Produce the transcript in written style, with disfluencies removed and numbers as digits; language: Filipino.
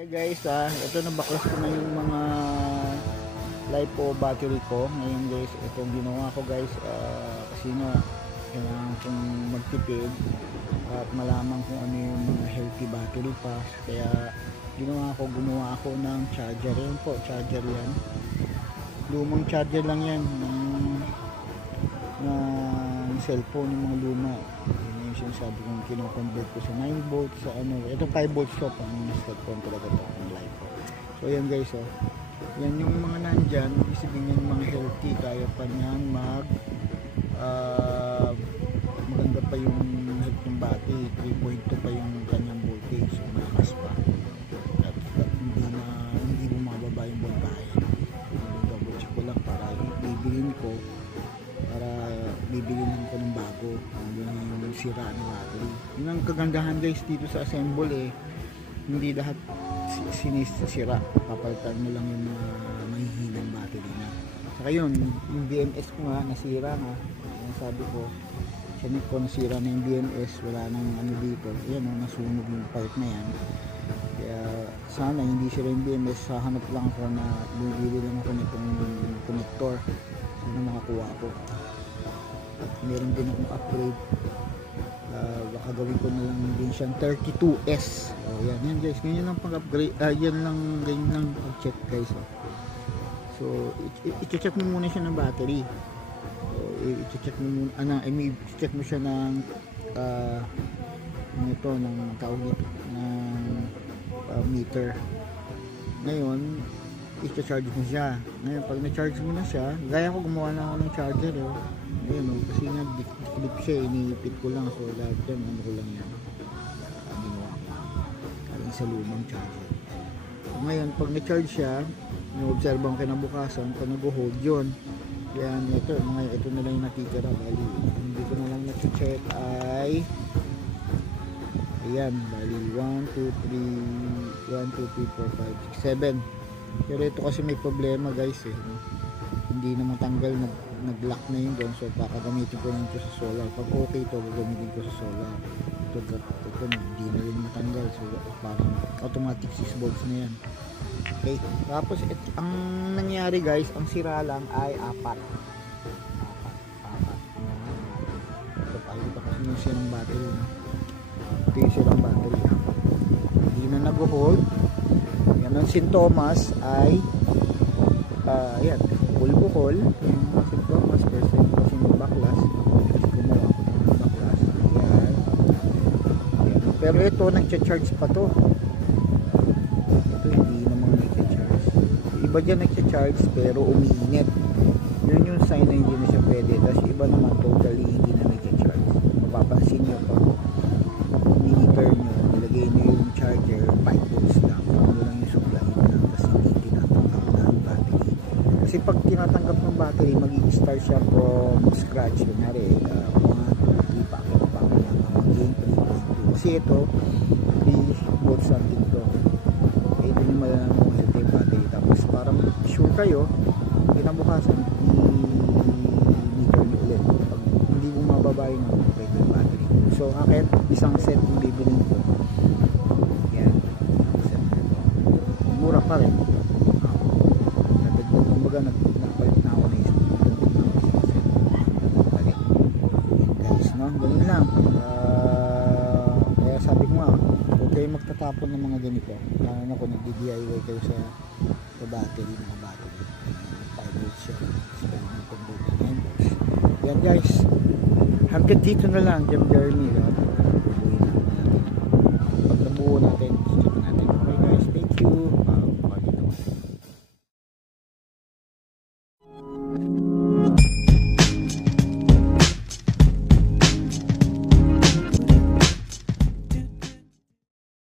Okay guys, ito na baklas ko na yung mga LiPo battery ko. Ngayon guys, itong ginawa ko guys, kasi nga kailangan kong magtipid at malaman kung ano yung mga healthy battery pack. Kaya gumawa ako ng charger. Yan po, charger yan. Lumang charger lang yan ng cellphone, yung mga luma. Yung sinasabi kong kino-convert ko sa 9 volts sa ano. Itong 5 volts to, pang step-on talaga ito ang LiPo. So yan guys, yan yung mga nandyan, isipin yung mga healthy, kaya pa niyan maganda pa yung health ng battery. 3.2 pa yung kanyang voltage, so malakas pa at hindi bumababa yung voltage. Double check ko lang para bibilin ko ng bago yung sira ng battery. Yun ang kagandahan guys dito sa assemble, hindi lahat sinisira, papalitan mo lang yung mahihinang battery na. Saka yun, yung BMS ko nga nasira nga, sabi ko sinip ko nasira na yung BMS, wala nang ano dito, yan nasunog yung part na yan. Kaya sana hindi sira yung BMS, hahanap lang ako na bibili lang ako nitong connector, sana makakuha ko. At meron din akong upgrade, baka gawin ko na lang din siyang 32S. Yan guys, ganyan lang pang upgrade, ganyan lang pag-check guys. So i-check mo muna siya ng battery. So i-check mo muna, i-check mo siya ng ng tawag dito ng meter. Ngayon i-charge mo siya. Ngayon pag na-charge mo na siya, gaya ko gumawa na ako ng charger ayun, kasi nga clip siya, iniipit ko lang, so lahat yan ano ko lang yan ginawa ko kaling sa lumang charger. So, ngayon pag na-charge siya, na-observe ang kinabukasan pag nag-hold yun, yan ito na lang yung natitira. Bali hindi ko na lang na-check ay ayan, bali 1, 2, 3 4, 5, 6, 7. Pero ito kasi may problema guys, hindi na matanggal, nag-lock na yun doon. So kakagamitin ko na ito sa solar. Pag okay ito, gagamitin ko sa solar. Ito hindi na rin matanggal, so parang automatic 6 volts na yan. Okay, tapos ang nangyari guys, ang sira lang ay 4. Ito pa kasi yung sirang battery, ito yung sirang battery, hindi na nag-hold. Yan ang sintomas ay ayan, bukol yung mga sintomas. First time kasi baklas, kasi gumawa ako ng baklas. Ayan. Pero ito nagcha-charge pa to. Ito hindi naman nagcha-charge. Iba dyan nagcha-charge pero umiinit. Yun yung sign na hindi na siya pwede. Tapos iba naman totally hindi na nagcha-charge. Mapapansin nyo pag meter nyo, nilagay nyo yung charger 5 volts lang, ano lang yung supply na, kasi hindi tinatanggap na ang battery. Kasi pag tinatanggap ng battery, mag-i-start siya from scratch. Kunyari mga ipa lang ang gain 3.2, kasi ito 3 volts something to. Ito yung malalaman mo sa battery. Tapos parang sure kayo, kinabukasan i-meter nyo ulit pag hindi bumababa yung battery. So akin, isang set yung bibilin ko. Yan, isang set na ito. Mura pa rin. Kumbaga nagpalit na ako na isang set. Okay. Yan guys, no? Ganun lang. Kaya sabi ko nga, huwag kayo magtatapon ng mga ganito. Lalo na kung nagdi-DIY kayo sa battery, mga battery. 5 volts siya. Spend ng convert 9 volts. Yan guys. Hanggang dito na lang, Jam Jeremy.